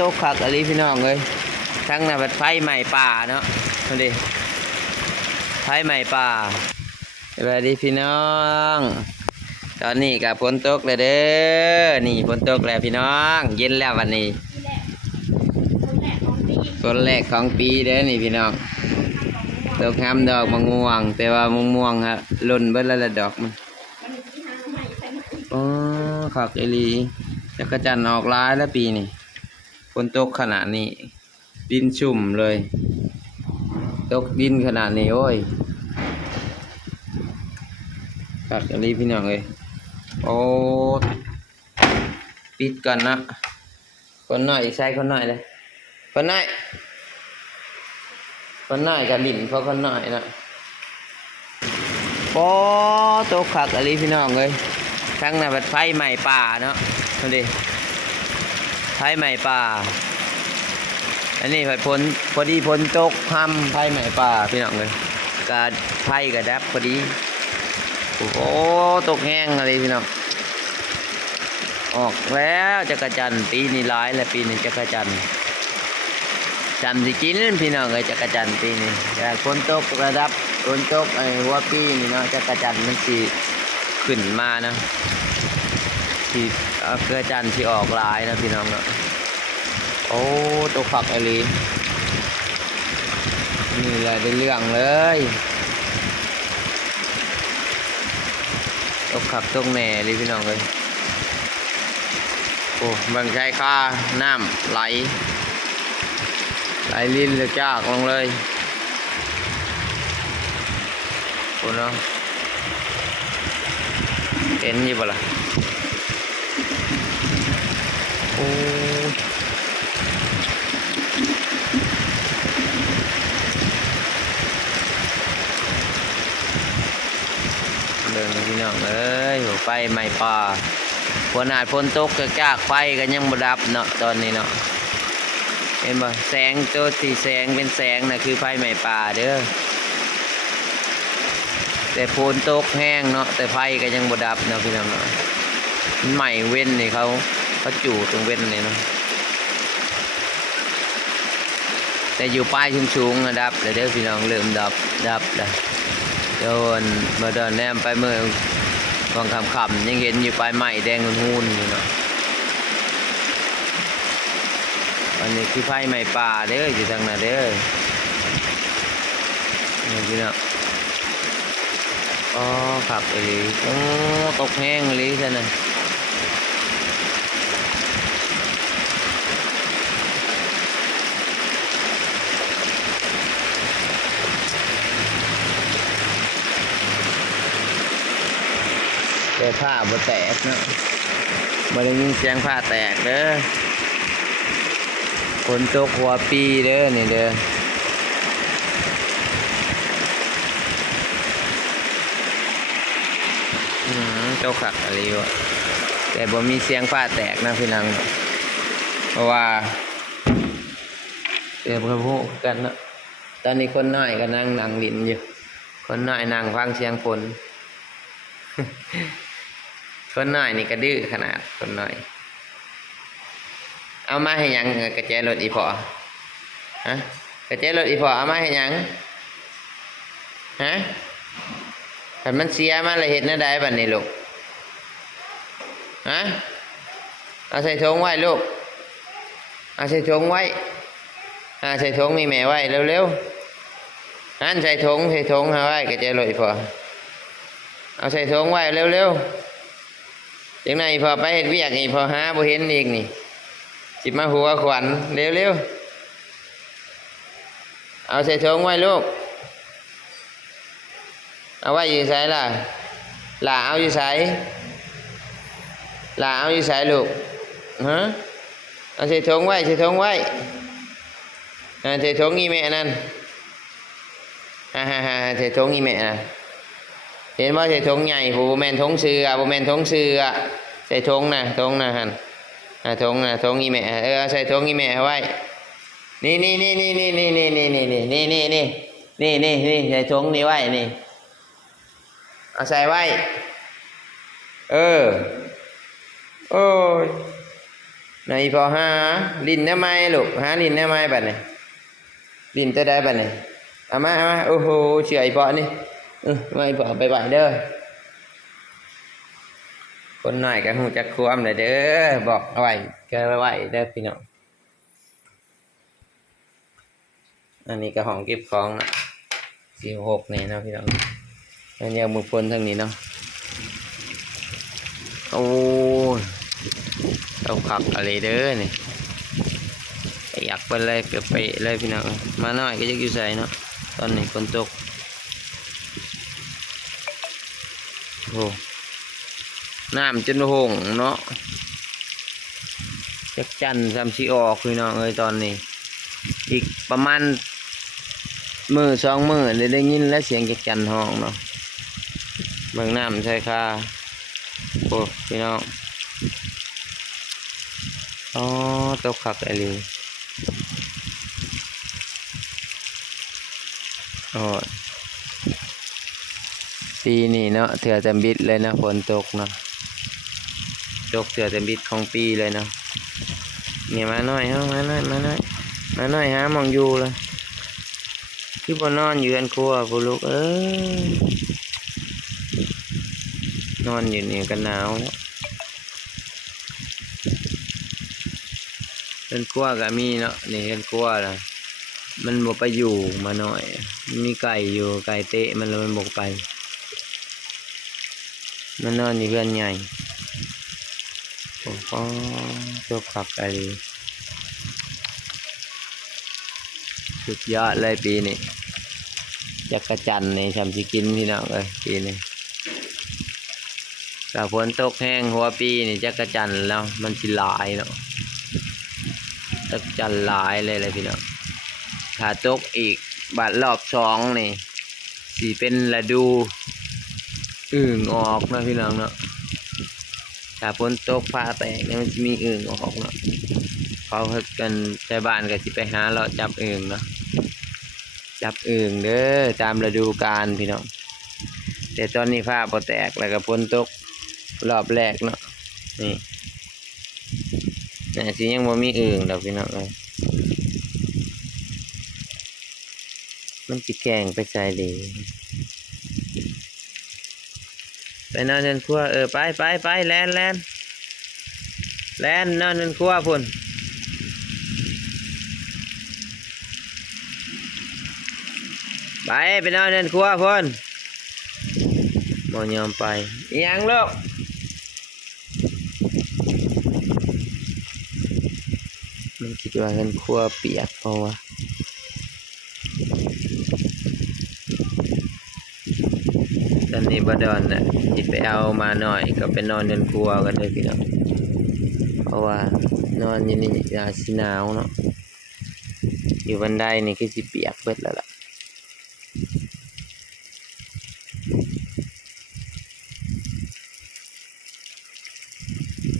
ตกขักอะไรพี่น้องเลยทั้งน่ะเป็นไฟใหม่ป่าเนาะดูดิไฟใหม่ป่าสวัสดีพี่น้องตอนนี้กับฝนตกเลยเด้อนี่ฝนตกแล้วพี่น้องเย็นแล้ววันนี้ฝนแรกของปีเด้อนี่พี่น้องตกห้ามดอกมะม่วงแต่ว่ามะม่วงฮะหล่นเบิดแล้วละดอกมันอ๋อขักไอรีจักรจันทร์ออกร้ายแล้วปีนี้ฝนตกขนาดนี้ดินชุ่มเลยตกดินขนาดนี้โอ้ยขักไอรีพี่น้องเลยโอ้ปิดก่อนนะคนหน่อยใช้คนหน่อยเลยคนหน่อยกับบิ่นเพราะคนหน่อยนะโอ้ตกขักไอรีพี่น้องเลยทั้งน่ะเป็นไฟใหม่ป่าเนาะดูดิไฟใหม่ป่าอันนี้พอดีพ้นตกห้ำไฟใหม่ป่าพี่น้องเลยการไฟกระดับพอดีโอ้โหตกแห้งอะไรพี่น้องออกแล้วจักรจันทร์ปีนี้ร้ายแล้วปีนี้จักรจันทร์จันทร์สิกินพี่น้องเลยจักรจันทร์ปีนี้แต่ฝนตกระดับฝนตกไอ้หัวปีนี่เนาะจักรจันทร์มันสิขึ้นมานะที่จักรจันทร์ที่ออกลายนะพี่น้องเนาะโอ้ตกฝักไอรีนี่แหละได้เรื่องเลยตกขักตกแหน่เลยพี่น้องเลยโอ้บางใช้ค่าน้ำไหลลิ้นเลยจากลงเลยโอ้เนาะเห็นยี่ปะล่ะโอ้เดินพี่น้องเอ้ยหัวไฟใหม่ป่าฝนอาจฝนตกจากไฟกันยังบ่ดับเนาะตอนนี้เนาะเห็นบ่แสงตัวสีแสงเป็นแสงน่ะคือไฟใหม่ป่าเด้อแต่ฝนตกแห้งเนาะแต่ไฟก็ยังบ่ดับเนาะพี่น้องเนาะใหม่เว้นนี่เขาจู่ตรงเว้นนี่เนาะแต่อยู่ป้ายสูงๆดับเด้อพี่น้องเริ่มดับแล้วโดนมาเดินแนมไปเมื่อวางคำยังเห็นอยู่ปลายไม้แดงหุ่นอยู่เนาะอันนี้คือไฟไม้ป่าเด้ออยู่ทางนั้นเด้อนี่พี่เนาะอ๋อขับไปเลยโอ้ตกแห้งเลยใช่ไหมแต่ผ้าบ่แตกเนาะบ่ได้ยินเสียงผ้าแตกเด้อฝนตกหัวปีเด้อนี่เด้อตกขักอะไรวะแต่บ่มีเสียงผ้าแตกนะพี่น้องเพราะว่าเดี๋ยวเพื่อนพูดกันเนาะตอนนี้คนน้อยก็นั่งลิ้นอยู่คนน้อยนั่งฟังเสียงฝนคนน้อยนี่ก็ดื้อขนาดคนน้อยเอามาให้ยังกระแจรถอีพอฮะกระแจรถอีพอเอามาให้ยังฮะแต่มันเสียมาเลยเห็นน่าได้บัดนี้ลูกฮะเอาใส่ถุงไว้ลูกเอาใส่ถุงไว้ใส่ถุงมีแม่ไว้เร็วๆนั่นใส่ถุงเอาไว้กระแจรถอีพอเอาใส่ถุงไว้เร็วๆอย่างนั้นอีพอไปเห็นเวียกอีพอหาบ่เห็นอีกนี่จิบมาหัวขวัญเร็วๆเอาใส่ถุงไว้ลูกเอาไว้อยู่ใส่ล่ะเอาอยู่ใส่เอาอยู่ใส่ลูกฮะเอาใส่ถุงไว้ใส่ถุงอีแม่นั่นใส่ถุงอีแม่น่ะเห็นว่าใส่ถุงใหญ่ผู้แมนถุงเสือใส่ถุงน่ะหันถุงอีแม่ใส่ถุงอีแม่ไว้นี่ใส่ถุงนี่ไว้นี่เอาใส่ไว้โอ้ย ในพอหาลิ้นแน่ไม้ลูกหาลิ้นแน่ไม้บัดนี้ลิ้นตัวใดบัดนี้เอามาโอ้โหเฉื่อยพอนี่ไม่พอไปไหวเด้อคนหน่อยก็หูจักความเลยเด้อบอกเอาไว้ก็ไว้เด้อพี่น้องอันนี้ก็ห้องเก็บของนะ46นี่เนาะพี่น้องอันนี้เอามือพนทางนี้เนาะโอ้ยเอาขับอะไรเด้อนี่อยากไปเลยเกือบไปเลยพี่น้องมาหน่อยก็จะอยู่ใส่เนาะตอนนี้ฝนตกโอ้น้ำจนหงเนาะจักจันซ้ำชีออกพี่น้องเอ้ยตอนนี้อีกประมาณ2 มื้อเลยได้ยินแล้วเสียงจักจันห้องเนาะเมืองน้ำใช่ค่ะโอ้พี่น้องอ๋อตกขักอะไรโอ้ปีนี้เนาะเถื่อเต็มบิดเลยนะฝนตกเนาะตกเถื่อเต็มบิดของปีเลยเนาะเนี่ยมาหน่อยเฮามาหน่อยหามองอยู่เลยที่บนนอนอยู่อันครัวกูลูกเอ้ยนอนอยู่นี่กันหนาวแล้วอันครัวก็มีเนาะนี่อันครัวล่ะมันบ่ไปอยู่มาหน่อยมีไก่อยู่ไก่เตะมันเลยมันบกไปมันนอนอยู่เพื่อนใหญ่โอ้โหตัวขับอะไรสุดยอดเลยปีนี้จักรจันทร์นี่ทำสิกินพี่น้องเลยปีนี้แต่ฝนตกแห้งหัวปีนี่จักรจันทร์แล้วมันสิหลายเนาะจักรจันทร์หลายเลยพี่น้องถ้าตกอีกบาดรอบ2นี่สิเป็นฤดูอึ่งออกนะพี่น้องเนาะถ้าฝนตกฟ้าแตกเนี่ยมันจะมีอึ่งออกเนาะเขาเฮ็ดกันชาวบ้านก็สิไปหาเลาะจับอึ่งเนาะจับอึ่งเด้อตามฤดูกาลพี่น้องแต่ตอนนี้ฟ้าบ่แตกแล้วก็ฝนตกรอบแรกเนาะนี่น่าสิยังบ่มีอึ่งดอกพี่น้องเอ้ยมันสิแกล้งไปใส่ดีไปนอนในครัวไปแล่นนอนในครัวพุ่นไปนอนในครัวพุ่นบ่ยอมไปอีหยังลูกมันคิดว่าเงินครัวเปียกเพราะว่าตอนนี้บ่ดอนน่ะสิไปเอามาหน่อยก็ไปนอนในครัวกันเลยพี่น้องเพราะว่านอนอยู่นี่ยาสิหนาวเนาะอยู่บันไดนี่คือสิเปียกเบิดแล้วล่ะ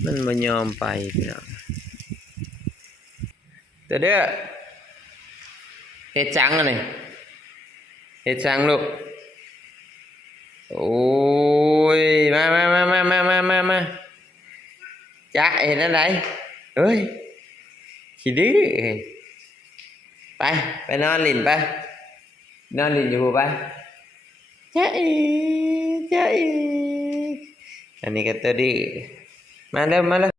มันบ่ยอมไปพี่น้องเด้อเฮ็ดจังอันนี้เฮ็ดจังลูกโอ้ยมาจ๊ะเห็นอะไรเฮ้ยขี้ดื้อไปนอนหลินไปนอนหลินอยู่ไปจ๊ะอีอันนี้ก็ตัวดื้อมาเร็ว